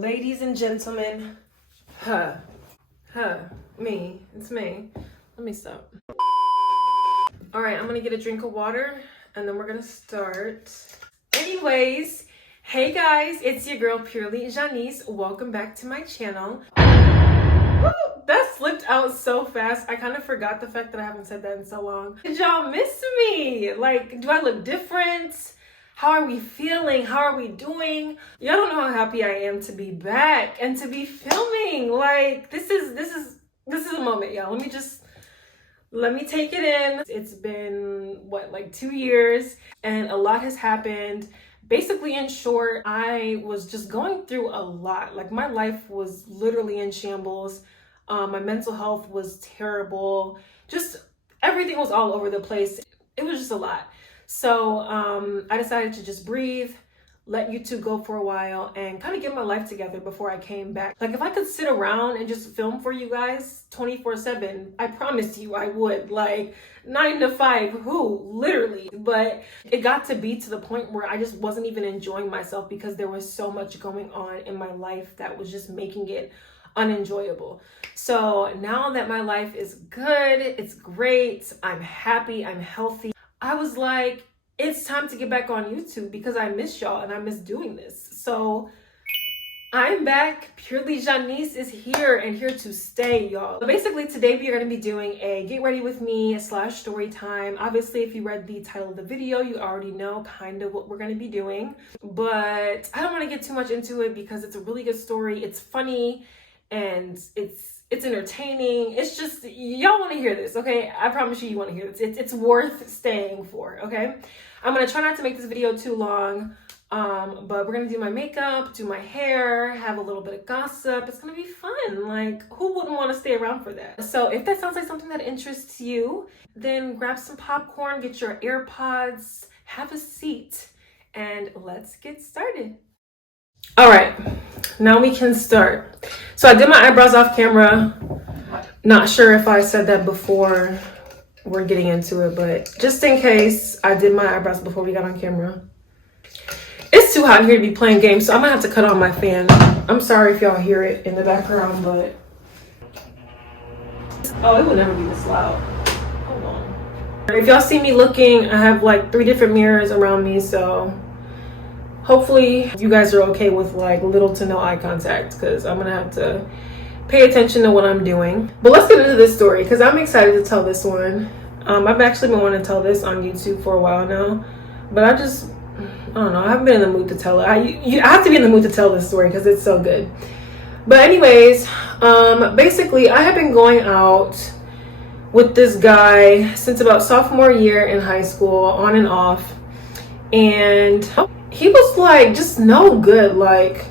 Ladies and gentlemen, me, it's me. Let me stop. All right, I'm gonna get a drink of water and then we're gonna start. Anyways, hey guys, it's your girl Purely Janice. Welcome back to my channel. Woo, that slipped out so fast. I kind of forgot the fact that I haven't said that in so long. Did y'all miss me? Like, do I look different? How are we feeling? How are we doing? Y'all don't know how happy I am to be back and to be filming. Like, this is a moment, y'all. Let me take it in. It's been what, like 2 years, and a lot has happened. Basically, in short, I was just going through a lot. Like, my life was literally in shambles. My mental health was terrible. Just everything was all over the place. It was just a lot. So I decided to just breathe, let YouTube go for a while, and kind of get my life together before I came back. Like, if I could sit around and just film for you guys 24/7, I promise you I would. Like, 9 to 5, literally. But it got to be to the point where I just wasn't even enjoying myself because there was so much going on in my life that was just making it unenjoyable. So now that my life is good, it's great, I'm happy, I'm healthy, I was like, it's time to get back on YouTube because I miss y'all and I miss doing this. So I'm back. Purely Janice is here and here to stay, y'all. So basically, today we are going to be doing a get ready with me / story time. Obviously, if you read the title of the video, you already know kind of what we're going to be doing. But I don't want to get too much into it because it's a really good story. It's funny and it's entertaining. It's just, y'all want to hear this, okay? I promise you want to hear this. It's worth staying for, okay? I'm going to try not to make this video too long, but we're going to do my makeup, do my hair, have a little bit of gossip. It's going to be fun. Like, who wouldn't want to stay around for that? So if that sounds like something that interests you, then grab some popcorn, get your AirPods, have a seat, and let's get started. All right, now we can start. So I did my eyebrows off camera. Not sure if I said that before we're getting into it, but just in case, I did my eyebrows before we got on camera. It's too hot in here to be playing games, so I'm gonna have to cut on my fan. I'm sorry if y'all hear it in the background, but oh, it would never be this loud. Hold on. If y'all see me looking, I have like 3 different mirrors around me, so hopefully you guys are okay with like little to no eye contact because I'm gonna have to pay attention to what I'm doing. But let's get into this story because I'm excited to tell this one. I've actually been wanting to tell this on YouTube for a while now, but I don't know, I haven't been in the mood to tell it. I have to be in the mood to tell this story because it's so good. But anyways, basically I have been going out with this guy since about sophomore year in high school, on and off, and he was like just no good, like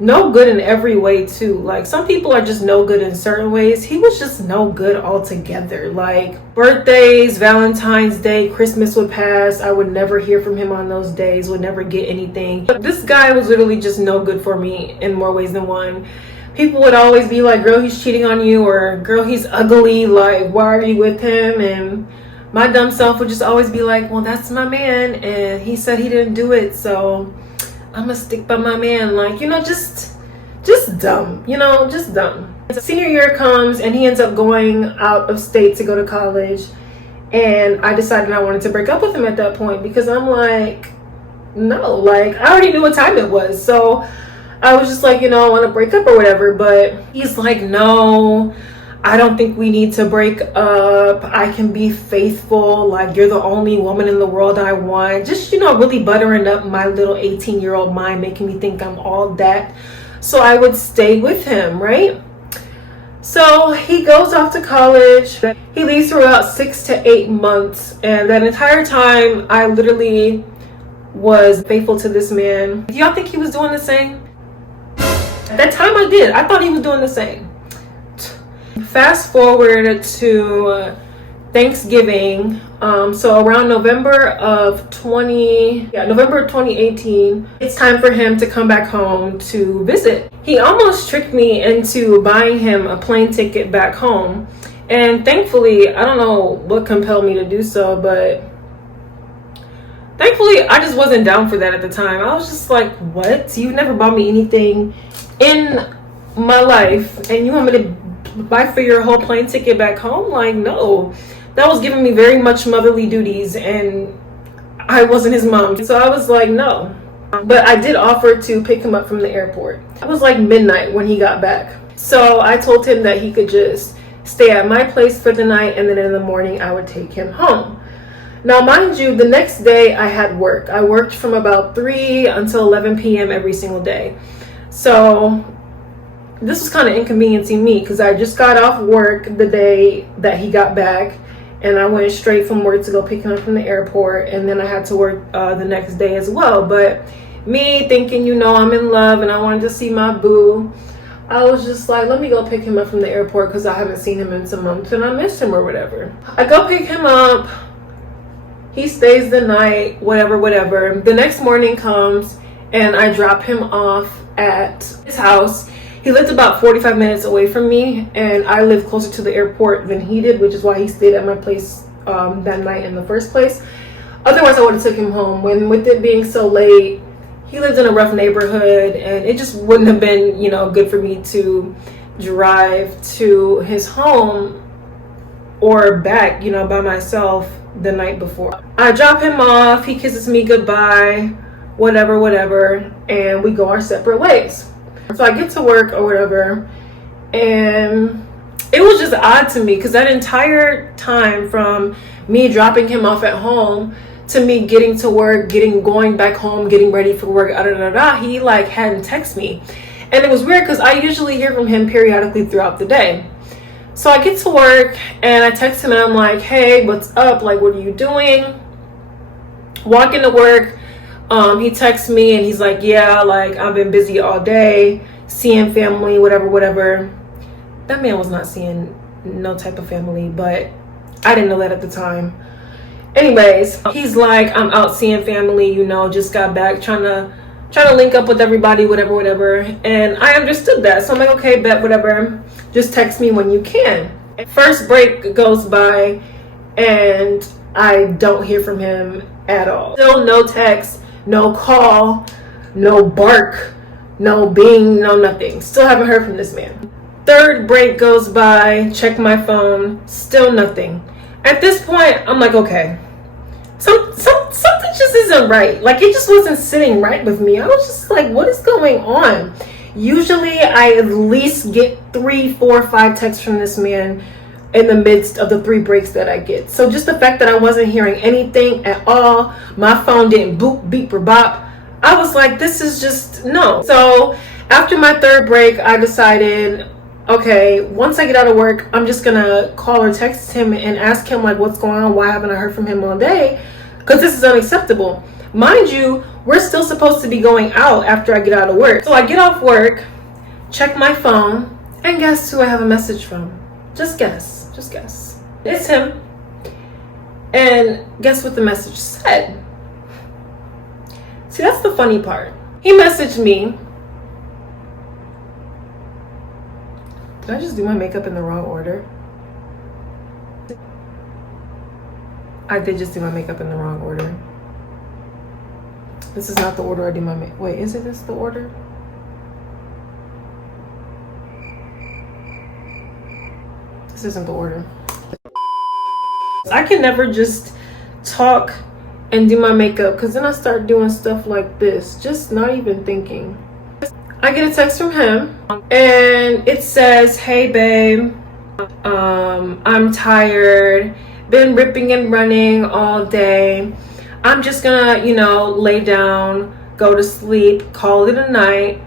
no good in every way too. Like, some people are just no good in certain ways. He was just no good altogether. Like, birthdays, Valentine's Day, Christmas would pass, I would never hear from him on those days, would never get anything. But this guy was literally just no good for me in more ways than one. People would always be like, girl, he's cheating on you, or girl, he's ugly, like why are you with him? And my dumb self would just always be like, well, that's my man and he said he didn't do it, so I'm gonna stick by my man. Like, you know, just dumb, you know, just dumb. Senior year comes and he ends up going out of state to go to college, and I decided I wanted to break up with him at that point because I'm like, no, like I already knew what time it was, so I was just like, you know, I want to break up or whatever. But he's like, no, I don't think we need to break up. I can be faithful. Like, you're the only woman in the world I want. Just, you know, really buttering up my little 18-year-old mind, making me think I'm all that. So I would stay with him, right? So he goes off to college. He leaves for about 6 to 8 months. And that entire time, I literally was faithful to this man. Do y'all think he was doing the same? At that time I did. I thought he was doing the same. Fast forward to Thanksgiving, so around November of 2018, it's time for him to come back home to visit. He almost tricked me into buying him a plane ticket back home, and thankfully, I don't know what compelled me to do so, but thankfully I just wasn't down for that at the time. I was just like, what? You've never bought me anything in my life, and you want me to buy for your whole plane ticket back home? Like, no. That was giving me very much motherly duties, and I wasn't his mom. So I was like, no. But I did offer to pick him up from the airport. It was like midnight when he got back. So I told him that he could just stay at my place for the night, and then in the morning I would take him home. Now, mind you, the next day I had work. I worked from about 3 until 11 p.m. every single day. So this was kind of inconveniencing me because I just got off work the day that he got back, and I went straight from work to go pick him up from the airport, and then I had to work the next day as well. But me thinking, you know, I'm in love and I wanted to see my boo, I was just like, let me go pick him up from the airport because I haven't seen him in some months and I missed him or whatever. I go pick him up, he stays the night, whatever. The next morning comes and I drop him off at his house. He lived about 45 minutes away from me, and I live closer to the airport than he did, which is why he stayed at my place that night in the first place. Otherwise, I would have took him home. With it being so late, he lived in a rough neighborhood, and it just wouldn't have been, you know, good for me to drive to his home or back, you know, by myself the night before. I drop him off, he kisses me goodbye, whatever, and we go our separate ways. So I get to work or whatever, and it was just odd to me because that entire time from me dropping him off at home to me getting to work, going back home, getting ready for work, he like hadn't texted me. And it was weird because I usually hear from him periodically throughout the day. So I get to work and I text him and I'm like, hey, what's up? Like, what are you doing? Walk into work. He texts me and he's like, yeah, like I've been busy all day, seeing family, whatever. That man was not seeing no type of family, but I didn't know that at the time. Anyways, he's like, I'm out seeing family, you know, just got back, trying to link up with everybody, whatever. And I understood that. So I'm like, okay, bet, whatever. Just text me when you can. First break goes by and I don't hear from him at all. Still no text, no call, no bark, no bing, no nothing. Still haven't heard from this man. Third break goes by, check my phone, still nothing. At this point, I'm like, okay, something just isn't right. Like, it just wasn't sitting right with me. I was just like, what is going on? Usually, I at least get 3, 4, 5 texts from this man in the midst of the 3 breaks that I get. So just the fact that I wasn't hearing anything at all, my phone didn't boop, beep, or bop, I was like, this is just, no. So after my 3rd break, I decided, okay, once I get out of work, I'm just gonna call or text him and ask him like, what's going on? Why haven't I heard from him all day? Because this is unacceptable. Mind you, we're still supposed to be going out after I get out of work. So I get off work, check my phone, and guess who I have a message from? Just guess. It's him. And guess what the message said? See, that's the funny part. He messaged me. Did I just do my makeup in the wrong order? I did just do my makeup in the wrong order. This is not the order I do my makeup. Wait, is it this the order? This isn't the order. I can never just talk and do my makeup because then I start doing stuff like this, just not even thinking. I get a text from him and it says, hey babe, I'm tired, been ripping and running all day. I'm just gonna, you know, lay down, go to sleep, call it a night.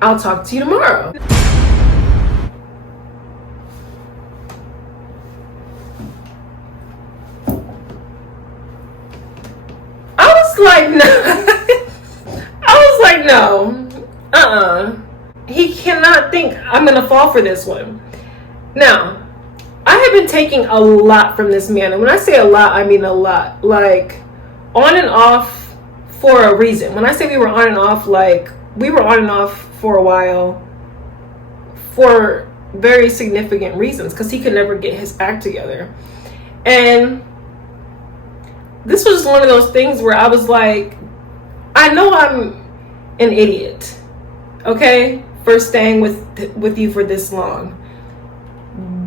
I'll talk to you tomorrow. Like, no. I was like, no, he cannot think I'm gonna fall for this one. Now, I have been taking a lot from this man, and when I say a lot, I mean a lot. Like, on and off for a reason. When I say we were on and off, like, we were on and off for a while for very significant reasons, because he could never get his act together. And this was one of those things where I was like, I know I'm an idiot, okay? for staying with you for this long,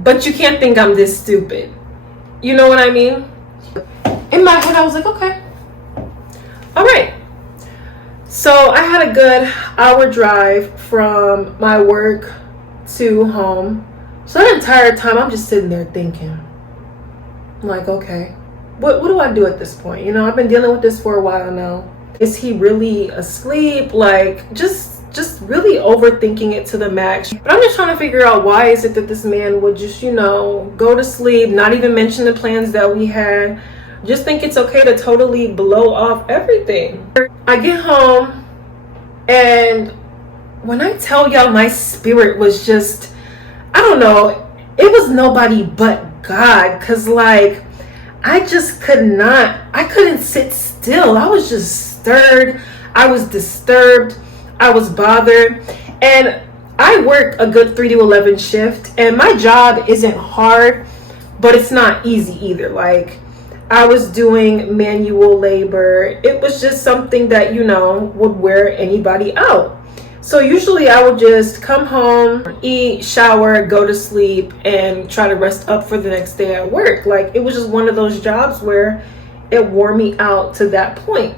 but you can't think I'm this stupid. You know what I mean? In my head, I was like, okay, all right. So I had a good hour drive from my work to home. So that entire time, I'm just sitting there thinking, I'm like, okay, what do I do at this point? You know, I've been dealing with this for a while now. Is he really asleep? Like, just really overthinking it to the max. But I'm just trying to figure out, why is it that this man would just, you know, go to sleep, not even mention the plans that we had, just think it's okay to totally blow off everything. I get home, and when I tell y'all, my spirit was just, I don't know, it was nobody but God. Because, like, I couldn't sit still. I was just stirred. I was disturbed. I was bothered. And I work a good 3 to 11 shift. And my job isn't hard, but it's not easy either. Like, I was doing manual labor. It was just something that, you know, would wear anybody out. So usually I would just come home, eat, shower, go to sleep, and try to rest up for the next day at work. Like, it was just one of those jobs where it wore me out to that point.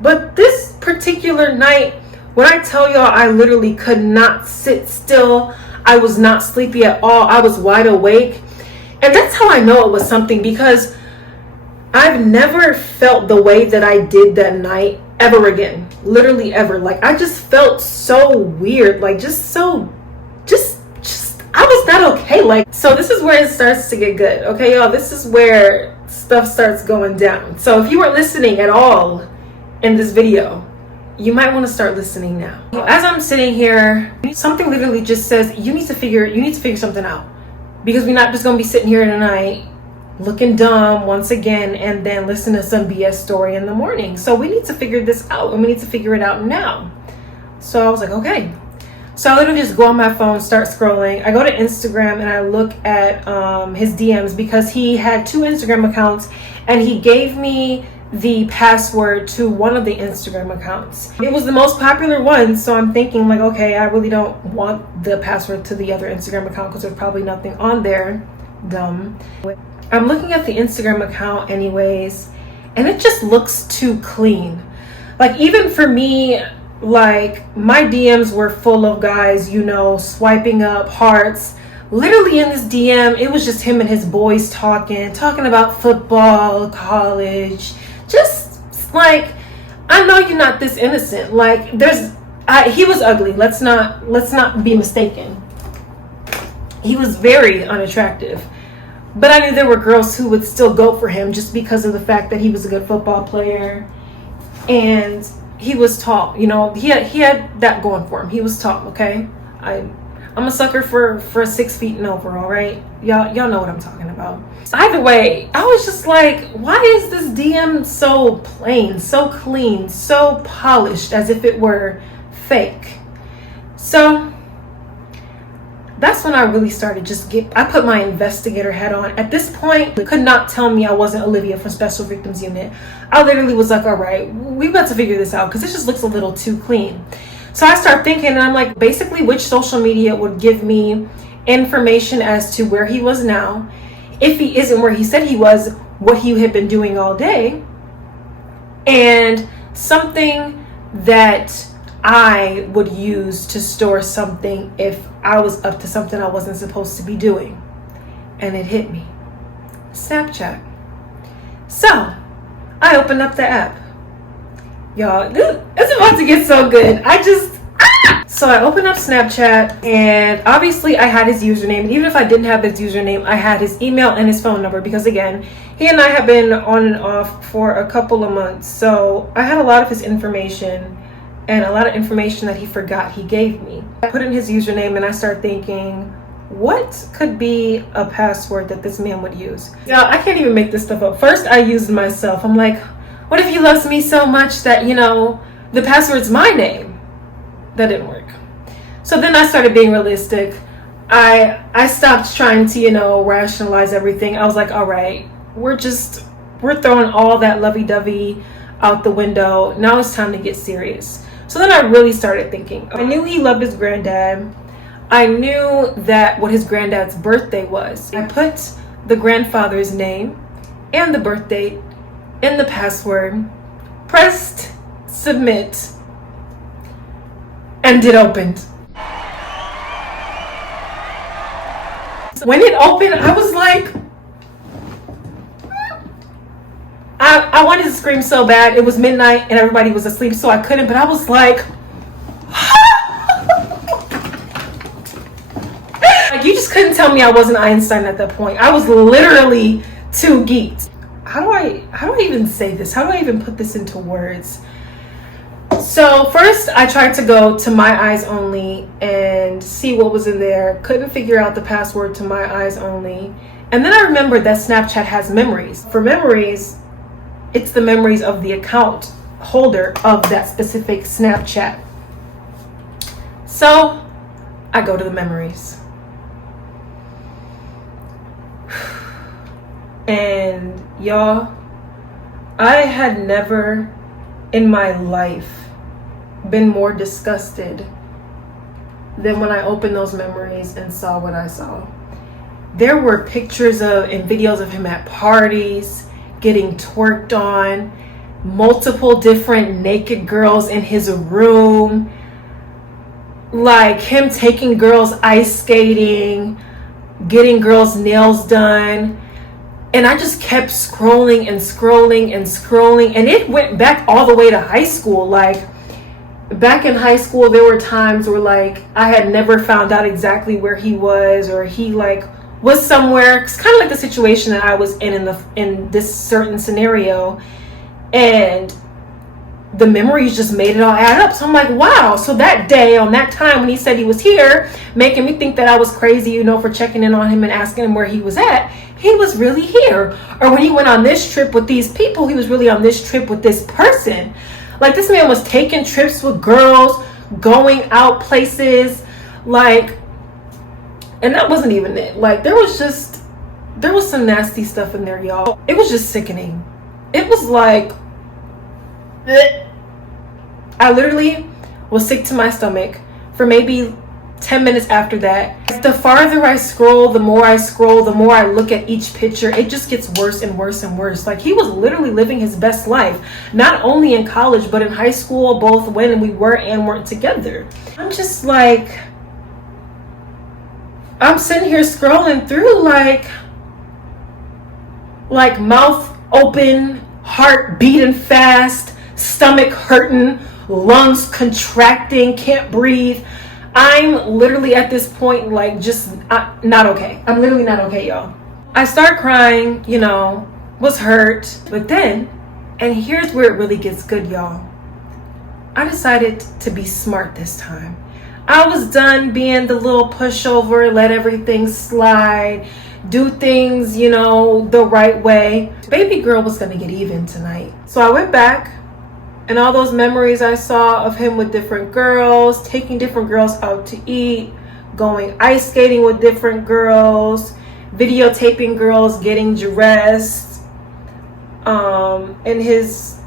But this particular night, when I tell y'all, I literally could not sit still. I was not sleepy at all. I was wide awake. And that's how I know it was something, because I've never felt the way that I did that night ever again. Literally ever. Like, I just felt so weird. Like, just I was not okay. Like, so this is where it starts to get good. Okay, y'all, this is where stuff starts going down. So if you were listening at all in this video, you might want to start listening now. As I'm sitting here, something literally just says, you need to figure something out, because we're not just going to be sitting here tonight looking dumb once again and then listen to some BS story in the morning. So we need to figure this out, and we need to figure it out now. So I was like, okay. So I literally just go on my phone, start scrolling. I go to Instagram and I look at his DMs, because he had 2 Instagram accounts, and he gave me the password to one of the Instagram accounts. It was the most popular one, so I'm thinking, like, okay, I really don't want the password to the other Instagram account, because there's probably nothing on there. Dumb. I'm looking at the Instagram account anyways, and it just looks too clean. Like, even for me, like, my DMs were full of guys, you know, swiping up hearts. Literally in this DM, it was just him and his boys talking about football, college. Just like, I know you're not this innocent. Like, he was ugly. Let's not be mistaken. He was very unattractive. But I knew there were girls who would still go for him just because of the fact that he was a good football player and he was tall. You know, he had that going for him. He was tall, okay? I'm a sucker for 6 feet and over, all right? Y'all know what I'm talking about. Either way, I was just like, why is this DM so plain, so clean, so polished, as if it were fake? So that's when I really started I put my investigator hat on. At this point, they could not tell me I wasn't Olivia from Special Victims Unit. I literally was like, all right, we got to figure this out, because this just looks a little too clean. So I start thinking, and I'm like, basically, which social media would give me information as to where he was now, if he isn't where he said he was, what he had been doing all day, and something that I would use to store something if I was up to something I wasn't supposed to be doing. And it hit me. Snapchat. So I opened up the app. Y'all, it's about to get so good. So I opened up Snapchat, and obviously I had his username. Even if I didn't have his username, I had his email and his phone number, because again, he and I have been on and off for a couple of months. So I had a lot of his information, and a lot of information that he forgot he gave me. I put in his username, and I start thinking, what could be a password that this man would use? Yeah, I can't even make this stuff up. First, I used myself. I'm like, what if he loves me so much that, you know, the password's my name? That didn't work. So then I started being realistic. I stopped trying to, you know, rationalize everything. I was like, all right, we're throwing all that lovey-dovey out the window. Now it's time to get serious. So then I really started thinking. I knew he loved his granddad. I knew that what his granddad's birthday was. I put the grandfather's name and the birth date in the password, pressed submit, and it opened. When it opened, I was like, I wanted to scream so bad. It was midnight and everybody was asleep, so I couldn't, but I was like, like, you just couldn't tell me I wasn't Einstein at that point. I was literally too geeked. How do I even say this? How do I even put this into words? So first I tried to go to My Eyes Only and see what was in there. Couldn't figure out the password to My Eyes Only. And then I remembered that Snapchat has memories. For memories, it's the memories of the account holder of that specific Snapchat. So I go to the memories. And y'all, I had never in my life been more disgusted than when I opened those memories and saw what I saw. There were pictures of and videos of him at parties, getting twerked on, multiple different naked girls in his room, like him taking girls ice skating, getting girls' nails done. And I just kept scrolling and scrolling and scrolling. And it went back all the way to high school. Like, back in high school, there were times where, like, I had never found out exactly where he was, or he, like, was somewhere. It's kind of like the situation that I was in this certain scenario. And the memories just made it all add up. So I'm like, wow. So that day, on that time when he said he was here, making me think that I was crazy, you know, for checking in on him and asking him where he was at, he was really here. Or when he went on this trip with these people, he was really on this trip with this person. Like, this man was taking trips with girls, going out places, like, and that wasn't even it. Like, there was some nasty stuff in there, y'all. It was just sickening. It was like, I literally was sick to my stomach for maybe 10 minutes after that. The farther I scroll, the more I look at each picture, it just gets worse and worse and worse. Like, he was literally living his best life, not only in college, but in high school, both when we were and weren't together. I'm just like, I'm sitting here scrolling through, like mouth open, heart beating fast, stomach hurting, lungs contracting, can't breathe. I'm literally at this point, like, just not okay. I'm literally not okay, y'all. I start crying, you know, was hurt. But then, and here's where it really gets good, y'all. I decided to be smart this time. I was done being the little pushover, let everything slide, do things, you know, the right way. Baby girl was gonna get even tonight. So I went back. And all those memories I saw of him with different girls, taking different girls out to eat, going ice skating with different girls, videotaping girls getting dressed in his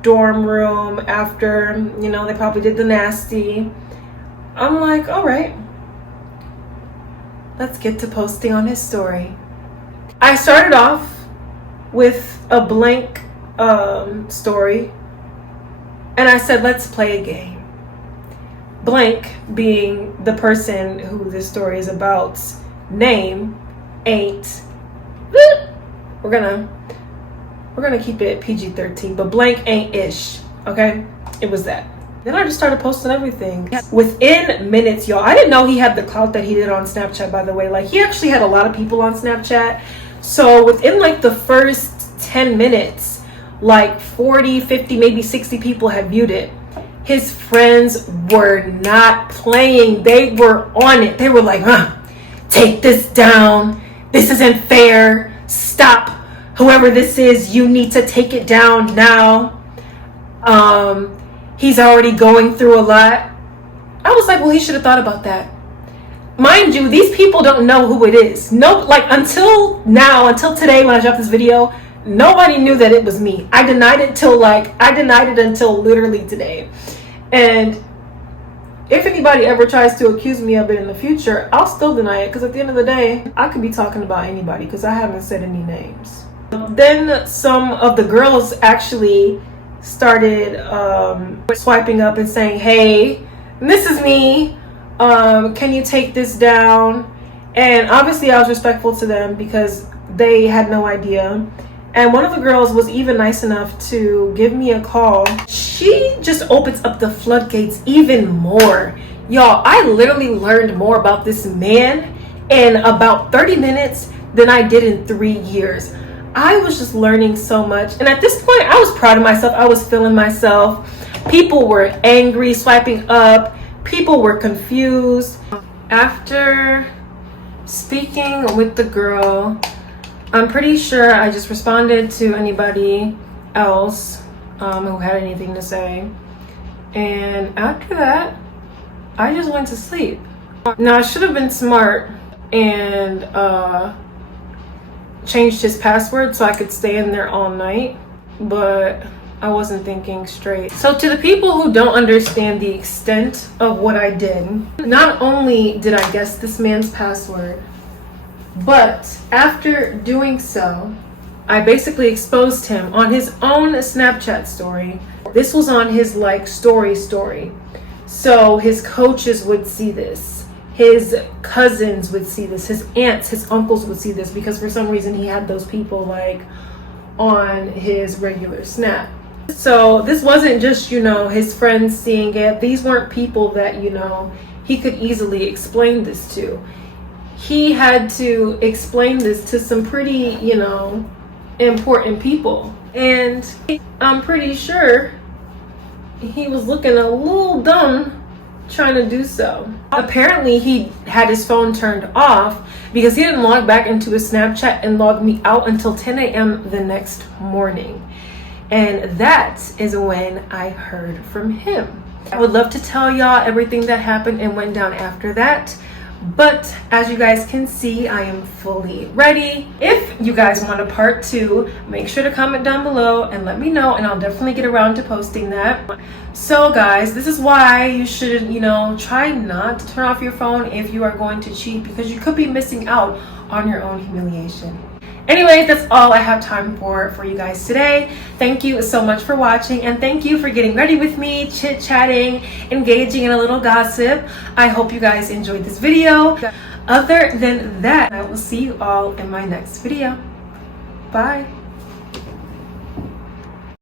dorm room after, you know, they probably did the nasty. I'm like, all right, let's get to posting on his story. I started off with a blank story. And I said, let's play a game. Blank being the person who this story is about's name ain't. We're gonna keep it PG-13, but blank ain't ish. Okay? It was that. Then I just started posting everything. Within minutes, y'all. I didn't know he had the clout that he did on Snapchat, by the way. Like, he actually had a lot of people on Snapchat. So within like the first 10 minutes, like 40, 50, maybe 60 people had viewed it. His friends were not playing. They were on it. They were like, take this down. This isn't fair. Stop. Whoever this is, you need to take it down now. He's already going through a lot. I was like, well, he should have thought about that. Mind you, these people don't know who it is. No, like, until now, until today when I dropped this video, nobody knew that it was me. I denied it until literally today. And if anybody ever tries to accuse me of it in the future, I'll still deny it, because at the end of the day, I could be talking about anybody because I haven't said any names. Then some of the girls actually started swiping up and saying, hey, this is me, can you take this down? And obviously I was respectful to them because they had no idea. And one of the girls was even nice enough to give me a call. She just opens up the floodgates even more. Y'all, I literally learned more about this man in about 30 minutes than I did in 3 years. I was just learning so much. And at this point, I was proud of myself. I was feeling myself. People were angry, swiping up. People were confused. After speaking with the girl, I'm pretty sure I just responded to anybody else who had anything to say. And after that, I just went to sleep. Now, I should have been smart and changed his password so I could stay in there all night, but I wasn't thinking straight. So to the people who don't understand the extent of what I did, not only did I guess this man's password, but after doing so, I basically exposed him on his own Snapchat story. This was on his story. So his coaches would see this. His cousins would see this. His aunts, his uncles would see this, because for some reason he had those people on his regular Snap. So this wasn't just, his friends seeing it. These weren't people that, he could easily explain this to. He had to explain this to some pretty, important people. And I'm pretty sure he was looking a little dumb trying to do so. Apparently he had his phone turned off because he didn't log back into his Snapchat and log me out until 10 a.m. the next morning. And that is when I heard from him. I would love to tell y'all everything that happened and went down after that. But as you guys can see, I am fully ready. If you guys want a part 2, make sure to comment down below and let me know, and I'll definitely get around to posting that. So guys, this is why you should, try not to turn off your phone if you are going to cheat, because you could be missing out on your own humiliation. Anyways, that's all I have time for you guys today. Thank you so much for watching, and thank you for getting ready with me, chit-chatting, engaging in a little gossip. I hope you guys enjoyed this video. Other than that, I will see you all in my next video. Bye.